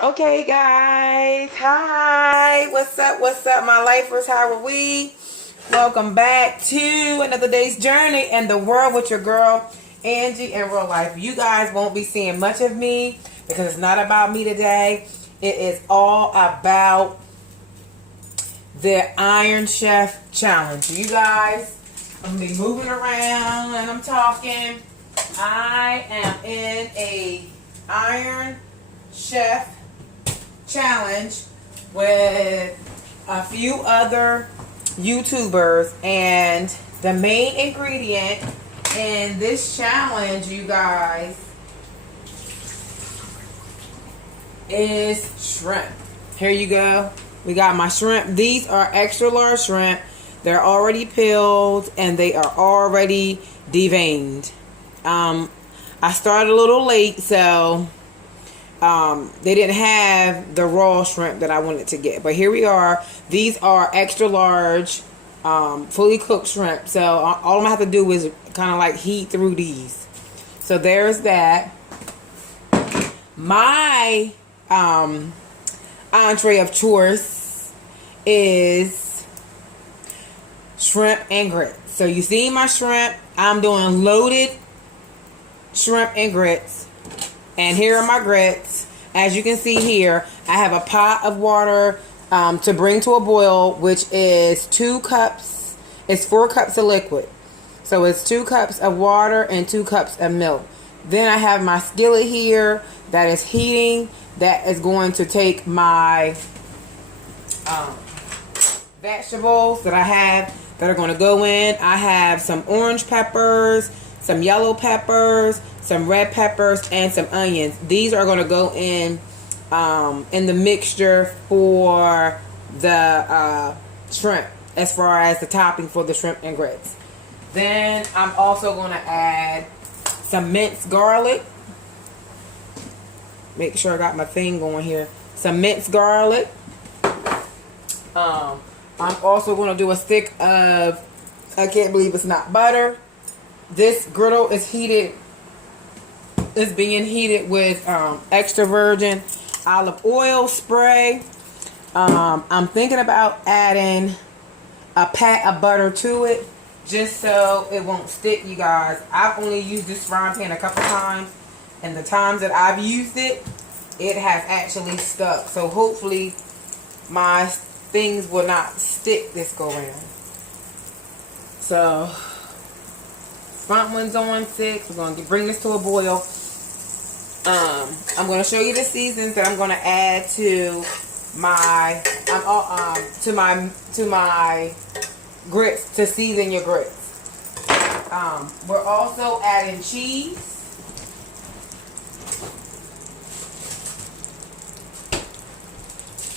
Okay, guys. Hi. What's up? What's up, my lifers? How are we? Welcome back to another day's journey in the world with your girl, Angie, in real life. You guys won't be seeing much of me because it's not about me today. It is all about the Iron Chef Challenge. You guys, I'm going to be moving around and I'm talking. I am in a Iron Chef Challenge with a few other YouTubers, and the main ingredient in this challenge, you guys, is shrimp. Here you go. We got my shrimp. These are extra large shrimp. They're already peeled and they are already deveined. I started a little late, so they didn't have the raw shrimp that I wanted to get. But here we are. These are extra large, fully cooked shrimp. So all I'm going to have to do is kind of like heat through these. So there's that. My entree of choice is shrimp and grits. So you see my shrimp. I'm doing loaded shrimp and grits. And here are my grits. As you can see here, I have a pot of water to bring to a boil, which is 2 cups. It's 4 cups of liquid. So it's 2 cups of water and 2 cups of milk. Then I have my skillet here that is heating. That is going to take my vegetables that I have that are going to go in. I have some orange peppers, some yellow peppers, some red peppers, and some onions. These are going to go in the mixture for the shrimp, as far as the topping for the shrimp and grits. Then I'm also going to add some minced garlic. Make sure I got my thing going here. Some minced garlic. I'm also going to do a stick of, I can't believe it's not butter. This griddle is heated. It's being heated with extra virgin olive oil spray. I'm thinking about adding a pat of butter to it, just so it won't stick, you guys. I've only used this frying pan a couple times, and the times that I've used it, it has actually stuck. So hopefully my things will not stick this go around. So front one's on 6. We're going to bring this to a boil. I'm going to show you the seasons that I'm going to add to my to my grits, to season your grits. We're also adding cheese.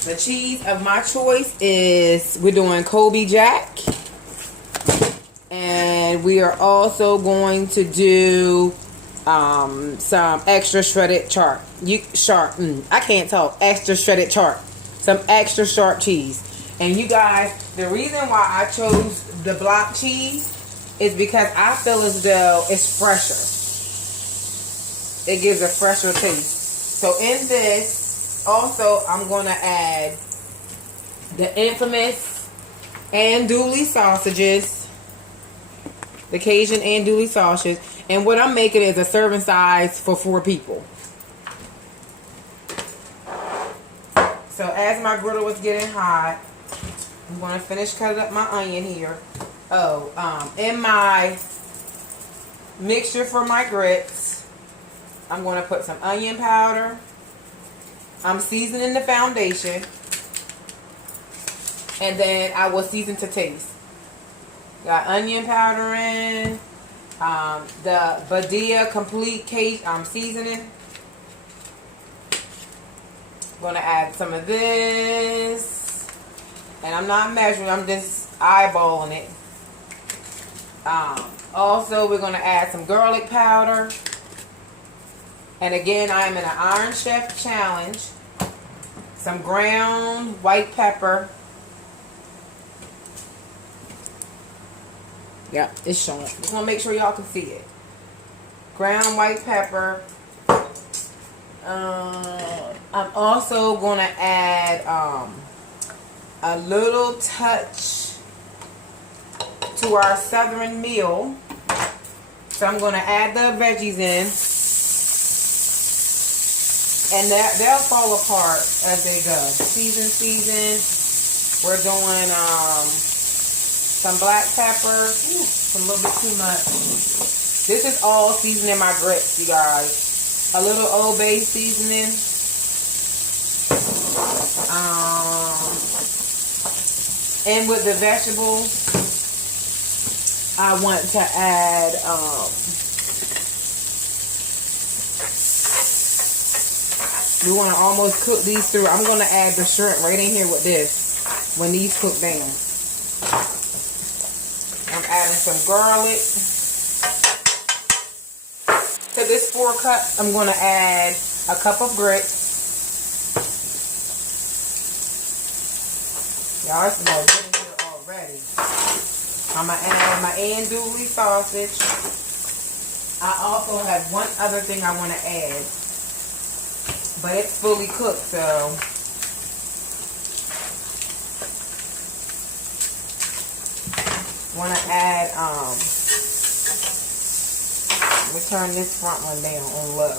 The cheese of my choice is, we're doing Colby Jack. And we are also going to do some extra shredded I can't talk. Extra shredded sharp. Some extra sharp cheese. And you guys, the reason why I chose the block cheese is because I feel as though it's fresher. It gives a fresher taste. So in this, also, I'm going to add the infamous andouille sausages. The Cajun andouille sausages. And what I'm making is a serving size for 4 people. So as my griddle was getting hot, I'm going to finish cutting up my onion here. In my mixture for my grits, I'm going to put some onion powder. I'm seasoning the foundation. And then I will season to taste. Got onion powder in. The Badia Complete Cage seasoning. I'm going to add some of this. And I'm not measuring. I'm just eyeballing it. Also, we're going to add some garlic powder. And again, I am in an Iron Chef challenge. Some ground white pepper. Yeah, it's showing. Just want to make sure y'all can see it. Ground white pepper. I'm also going to add a little touch to our southern meal. So I'm going to add the veggies in. And they'll fall apart as they go. Season. We're doing some black pepper. Ooh, a little bit too much. This is all seasoning my grits, you guys. A little Old Bay seasoning. And with the vegetables, I want to add we want to almost cook these through. I'm going to add the shrimp right in here with this when these cook down. I'm adding some garlic. To this 4 cups, I'm going to add a cup of grits. Y'all, it smells good in here already. I'm going to add my andouille sausage. I also have one other thing I want to add. But it's fully cooked, so want to add let me turn this front one down on low.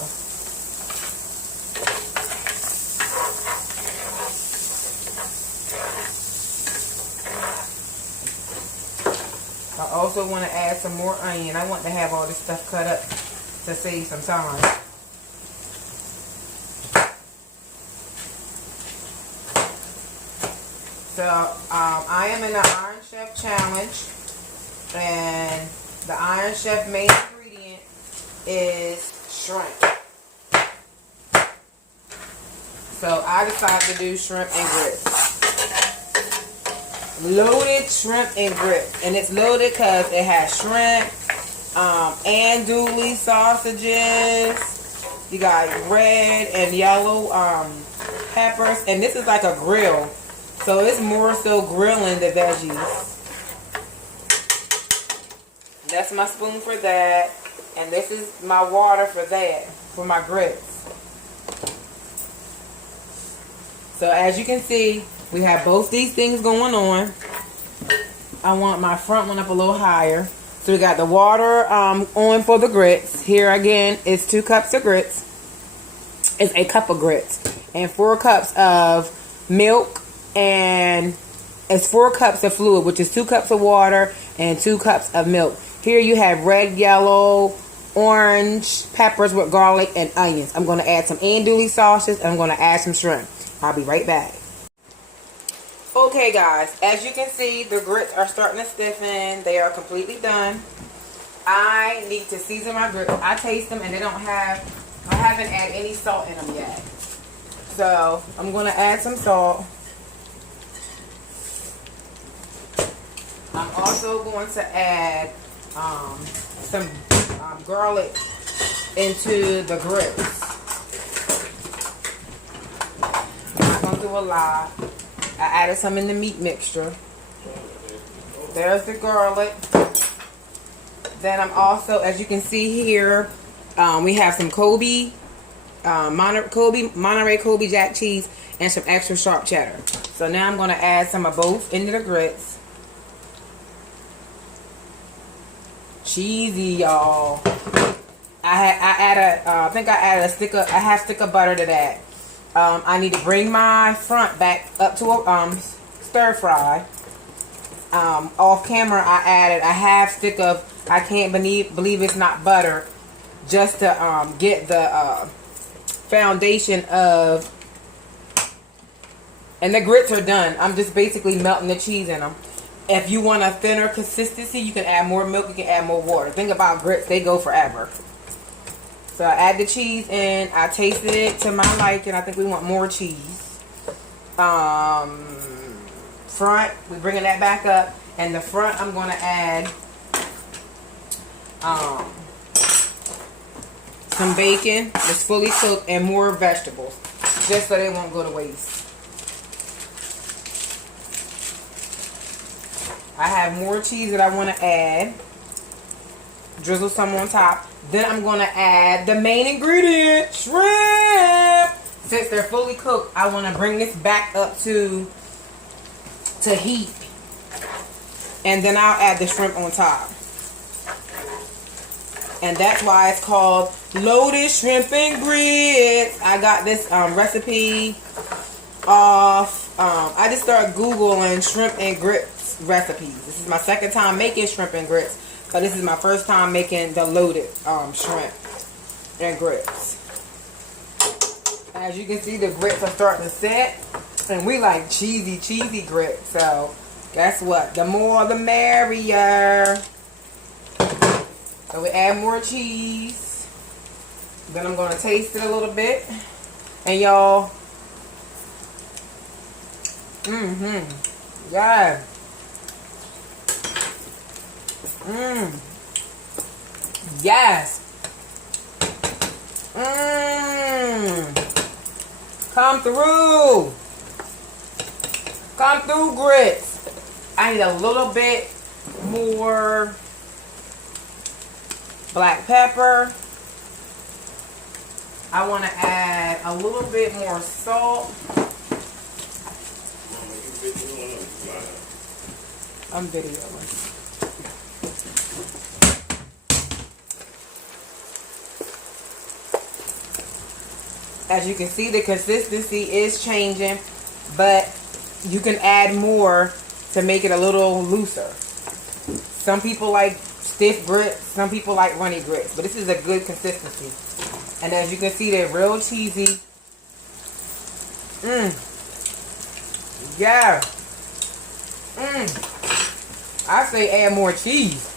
I also want to add some more onion. I want to have all this stuff cut up to save some time. So, I am in the Iron Chef challenge, and the Iron Chef main ingredient is shrimp. So, I decided to do shrimp and grits. Loaded shrimp and grits. And it's loaded because it has shrimp, andouille sausages, you got red and yellow peppers, and this is like a grill. So it's more so grilling the veggies. That's my spoon for that. And this is my water for that, for my grits. So as you can see, we have both these things going on. I want my front one up a little higher. So we got the water on for the grits. Here again, it's 2 cups of grits. It's a cup of grits. And 4 cups of milk. And it's 4 cups of fluid, which is 2 cups of water and 2 cups of milk. Here you have red, yellow, orange peppers with garlic and onions. I'm going to add some andouille sauces, and I'm going to add some shrimp. I'll be right back. Okay, guys, as you can see, the grits are starting to stiffen. They are completely done. I need to season my grits. I taste them, and I haven't added any salt in them yet. So I'm going to add some salt. I'm also going to add some garlic into the grits. I'm not going to do a lot. I added some in the meat mixture. There's the garlic. Then I'm also, as you can see here, we have some Kobe, Monterey Kobe Jack cheese, and some extra sharp cheddar. So now I'm going to add some of both into the grits. Cheesy, y'all. I think I added a half stick of butter to that. I need to bring my front back up to a stir fry. Off camera, I added a half stick of, I can't believe it's not butter, just to get the foundation of And the grits are done. I'm just basically melting the cheese in them. If you want a thinner consistency, you can add more milk, you can add more water. Think about grits, they go forever. So I add the cheese in, I tasted it to my liking. I think we want more cheese. Front, we're bringing that back up. And the front, I'm going to add some bacon that's fully cooked and more vegetables, just so they won't go to waste. I have more cheese that I want to add. Drizzle some on top. Then I'm going to add the main ingredient, shrimp. Since they're fully cooked, I want to bring this back up to heat. And then I'll add the shrimp on top. And that's why it's called loaded shrimp and grits. I got this recipe off. I just started Googling shrimp and grits recipes. This is my second time making shrimp and grits. But this is my first time making the loaded shrimp and grits. As you can see, the grits are starting to set. And we like cheesy grits. So, guess what? The more the merrier. So we add more cheese. Then I'm going to taste it a little bit. And y'all. Yeah. Yes. Come through. Come through, grits. I need a little bit more black pepper. I want to add a little bit more salt. I'm videoing. As you can see, the consistency is changing, but you can add more to make it a little looser. Some people like stiff grits, some people like runny grits, but this is a good consistency. And as you can see, they're real cheesy. Yeah. I say add more cheese.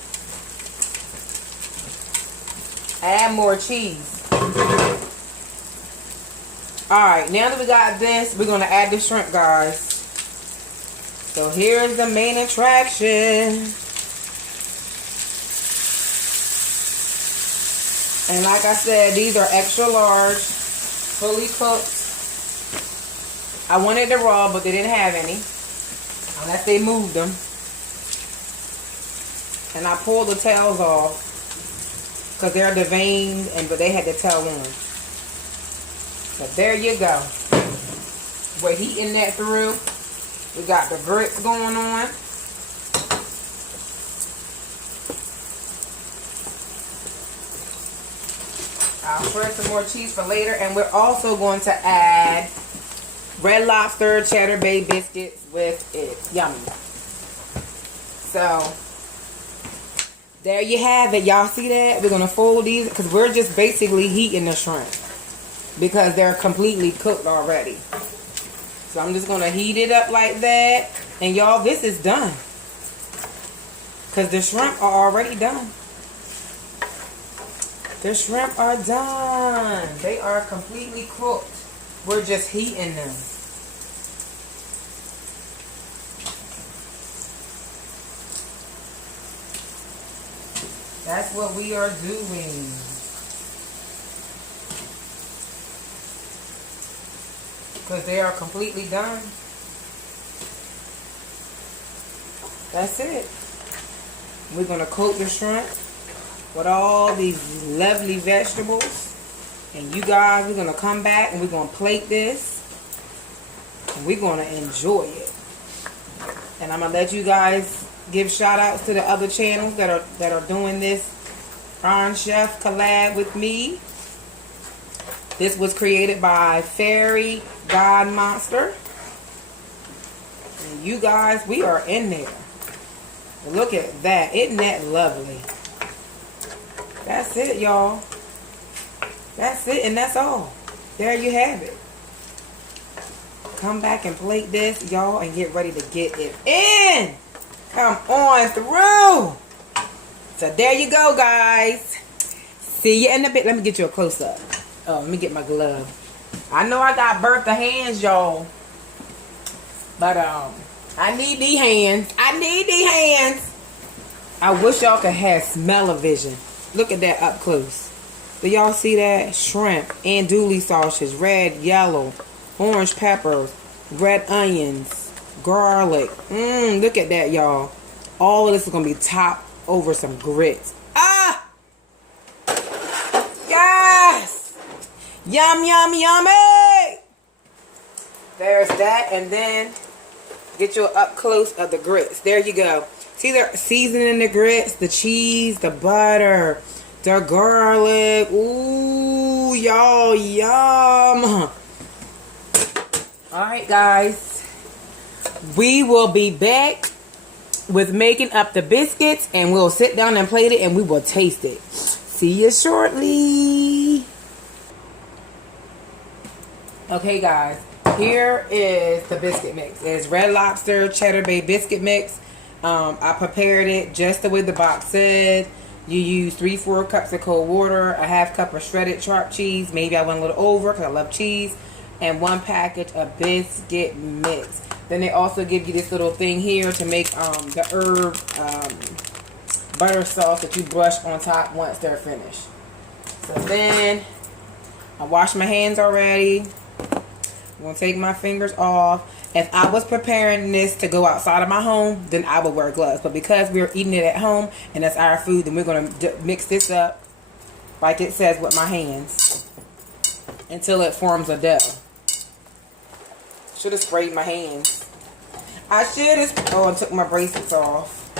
Add more cheese. Alright, now that we got this, we're going to add the shrimp, guys. So here's the main attraction. And like I said, these are extra large, fully cooked. I wanted the raw, but they didn't have any. Unless they moved them. And I pulled the tails off. Because they're deveined, but they had the tail on. So there you go. We're heating that through. We got the grits going on. I'll shred some more cheese for later. And we're also going to add Redlobster Cheddar Bay Biscuits with it. Yummy. So, there you have it. Y'all see that? We're going to fold these because we're just basically heating the shrimp. Because they're completely cooked already. So I'm just going to heat it up like that. And y'all, this is done. Because the shrimp are already done. The shrimp are done. They are completely cooked. We're just heating them. That's what we are doing. Because they are completely done. That's it. We're going to coat the shrimp with all these lovely vegetables. And you guys, we're going to come back and we're going to plate this. And we're going to enjoy it. And I'm going to let you guys give shout outs to the other channels that are doing this Iron Chef collab with me. This was created by Fairy God Monster. And you guys, we are in there. Look at that. Isn't that lovely? That's it, y'all. That's it, and that's all. There you have it. come back and plate this, y'all, and get ready to get it in. Come on through. So there you go, guys. See you in a bit. Let me get you a close-up. Oh, let me get my glove. I know I got birthday hands, y'all. But, I need these hands. I need these hands. I wish y'all could have smell-o-vision. Look at that up close. Do y'all see that? Shrimp, andouille sausage, red, yellow, orange peppers, red onions, garlic. Look at that, y'all. All of this is going to be topped over some grits. Ah! Yes! Yum, yum, yummy! There's that, and then get you up close of the grits. There you go. See, they're seasoning the grits, the cheese, the butter, the garlic. Ooh, y'all, yum. Alright, guys. We will be back with making up the biscuits, and we'll sit down and plate it, and we will taste it. See you shortly. Okay, guys. Here is the biscuit mix. It's Redlobster Cheddar Bay Biscuit Mix. I prepared it just the way the box said. You use 3-4 cups of cold water, a half cup of shredded sharp cheese. Maybe I went a little over because I love cheese. And 1 package of biscuit mix. Then they also give you this little thing here to make the herb butter sauce that you brush on top once they're finished. So then I washed my hands already. I'm going to take my fingers off. If I was preparing this to go outside of my home, then I would wear gloves. But because we're eating it at home and that's our food, then we're going to mix this up like it says with my hands until it forms a dough. Should have sprayed my hands. I should have. Oh, I took my bracelets off.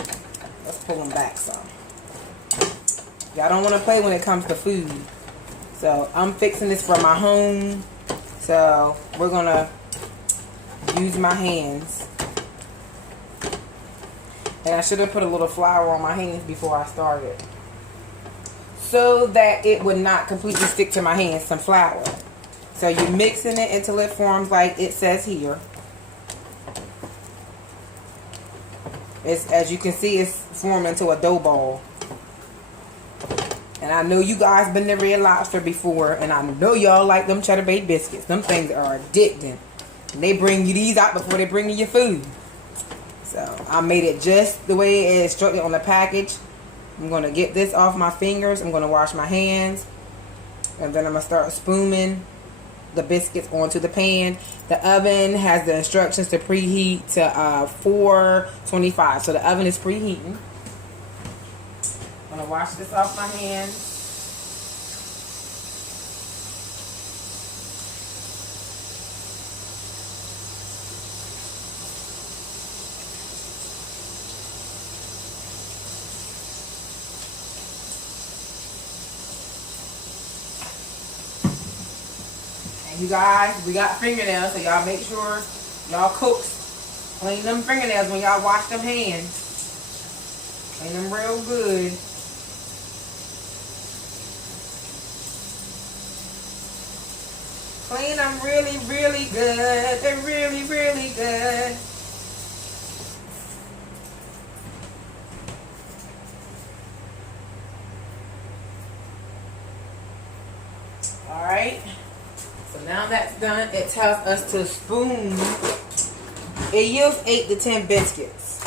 Let's pull them back some. Y'all don't want to play when it comes to food. So I'm fixing this for my home. So we're going to use my hands. And I should have put a little flour on my hands before I started, so that it would not completely stick to my hands. Some flour. So you're mixing it until it forms like it says here. It's, as you can see, it's forming into a dough ball. And I know you guys been to Red Lobster before, and I know y'all like them Cheddar Bay biscuits. Them things are addicting. And they bring you these out before they bring you your food. So I made it just the way it is instructed on the package. I'm going to get this off my fingers. I'm going to wash my hands. And then I'm going to start spooning the biscuits onto the pan. The oven has the instructions to preheat to 425. So the oven is preheating. I'm going to wash this off my hands. And you guys, we got fingernails, so y'all make sure y'all cooks clean them fingernails when y'all wash them hands. Clean them real good. Clean them really, really good. They're really, really good. Alright. So now that's done, it tells us to spoon. It yields 8 to 10 biscuits.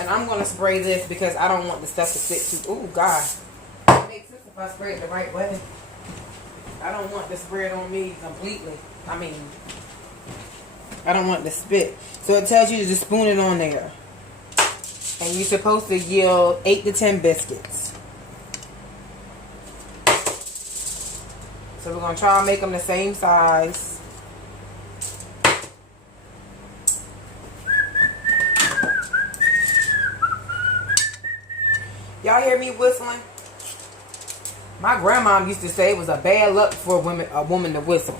And I'm going to spray this because I don't want the stuff to stick to. Oh, God. It makes sense if I spray it the right way. I don't want the spread on me completely. I mean, I don't want the spit. So it tells you to just spoon it on there. And you're supposed to yield 8 to 10 biscuits. So we're going to try and make them the same size. Y'all hear me whistling? My grandma used to say it was a bad luck for a woman to whistle.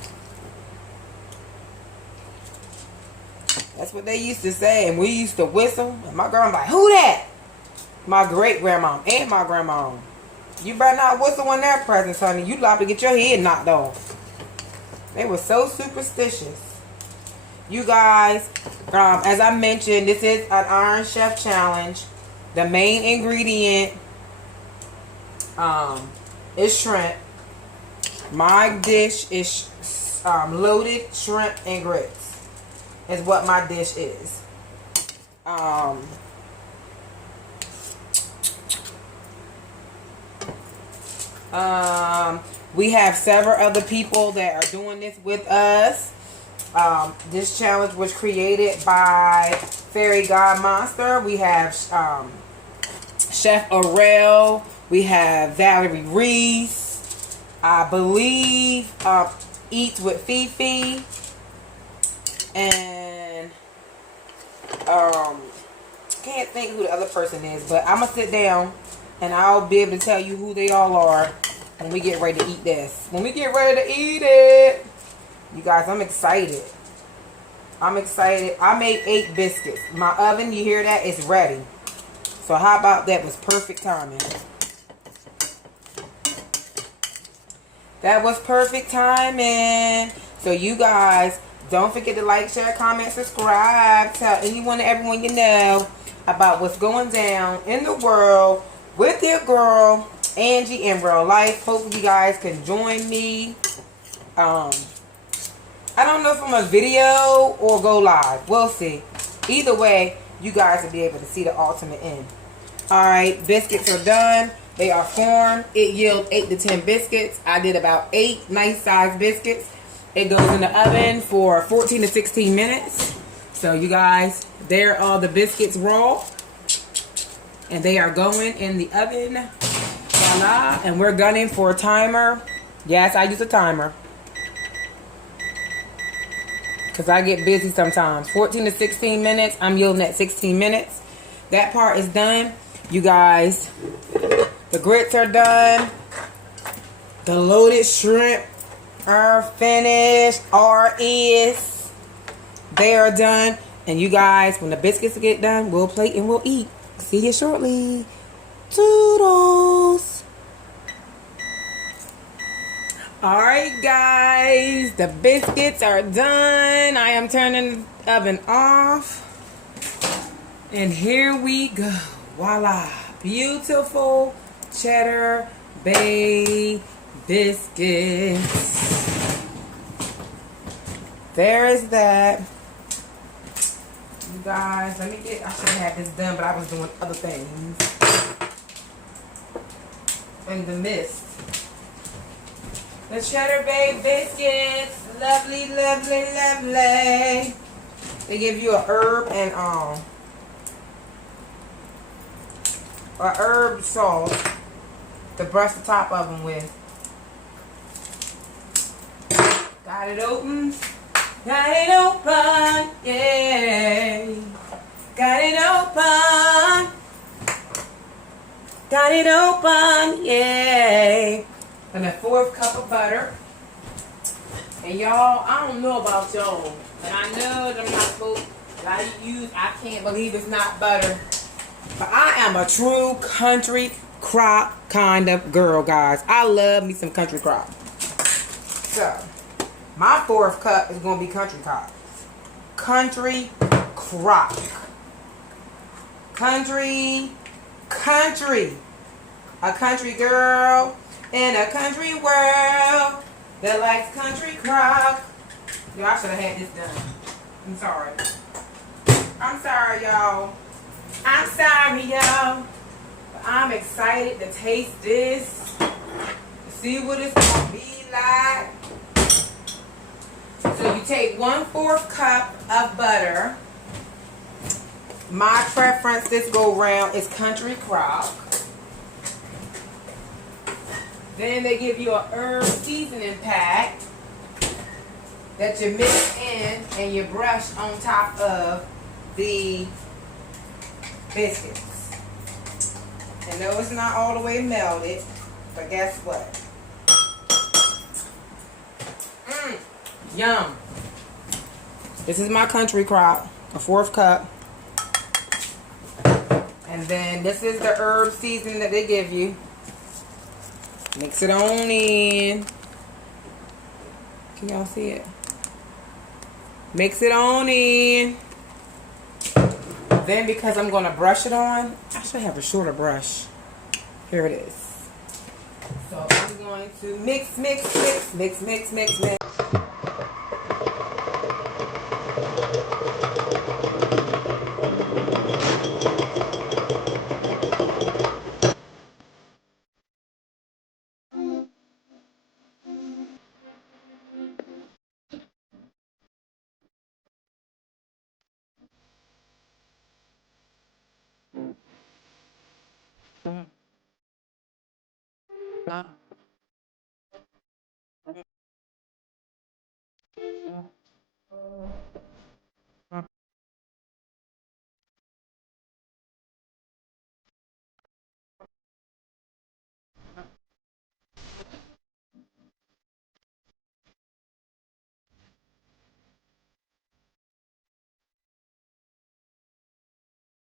That's what they used to say, and we used to whistle. And my grandma like, who that? My great grandma and my grandma. You better not whistle when they're present, honey. You liable to get your head knocked off. They were so superstitious. You guys, as I mentioned, this is an Iron Chef challenge. The main ingredient is shrimp. My dish is loaded shrimp and grits. Is what my dish is. We have several other people that are doing this with us. This challenge was created by Fairy God Monster. We have Chef Aurel. We have Valerie Reese. I believe Eats with Fifi. And can't think who the other person is, but I'm gonna sit down and I'll be able to tell you who they all are when we get ready to eat this. When we get ready to eat it, you guys, I'm excited. I'm excited. I made 8 biscuits. My oven, you hear that? It's ready. So how about that? Was perfect timing. That was perfect timing. So you guys, don't forget to like, share, comment, subscribe. Tell anyone and everyone you know about what's going down in the world with your girl, Angie, in real life. Hopefully you guys can join me. I don't know if I'm a video or go live. We'll see. Either way, you guys will be able to see the ultimate end. Alright, biscuits are done. They are formed. It yields 8 to 10 biscuits. I did about 8 nice sized biscuits. It goes in the oven for 14 to 16 minutes. So you guys, there are the biscuits raw. And they are going in the oven. Voila. And we're gunning for a timer. Yes, I use a timer. Because I get busy sometimes. 14 to 16 minutes. I'm yielding at 16 minutes. That part is done. You guys, the grits are done. The loaded shrimp are finished. They are done. And you guys, when the biscuits get done, we'll plate and we'll eat. See you shortly. Toodles. Alright guys, the biscuits are done. I am turning the oven off. And here we go. Voila. Beautiful Cheddar Bay Biscuits. There is that. You guys, I should have had this done, but I was doing other things. In the mist. The Cheddar Bay Biscuits. Lovely, lovely, lovely. They give you a herb and a herb sauce to brush the top of them with. Got it open. Got it open. Yay. Got it open. Got it open. Yay. And a 4th cup of butter. And y'all, I don't know about y'all, but I know that I'm not supposed to use, I can't believe it's not butter. But I am a true country crock kind of girl, guys. I love me some country crock. So, my 4th cup is going to be country crock. Country crock. Country. A country girl in a country world that likes country crock. Yo, I should have had this done. I'm sorry. I'm sorry, y'all. I'm sorry, y'all. But I'm excited to taste this. To see what it's going to be like. So you take 1/4 cup of butter. My preference this go round is country crock. Then they give you a herb seasoning pack that you mix in and you brush on top of the biscuits. And though it's not all the way melted, but guess what? Yum. This is my country crock, a 4th cup. And then this is the herb seasoning that they give you. Mix it on in. Can y'all see it? Mix it on in. Then because I'm going to brush it on, I should have a shorter brush. Here it is. So I'm going to mix, mix, mix, mix, mix, mix, mix.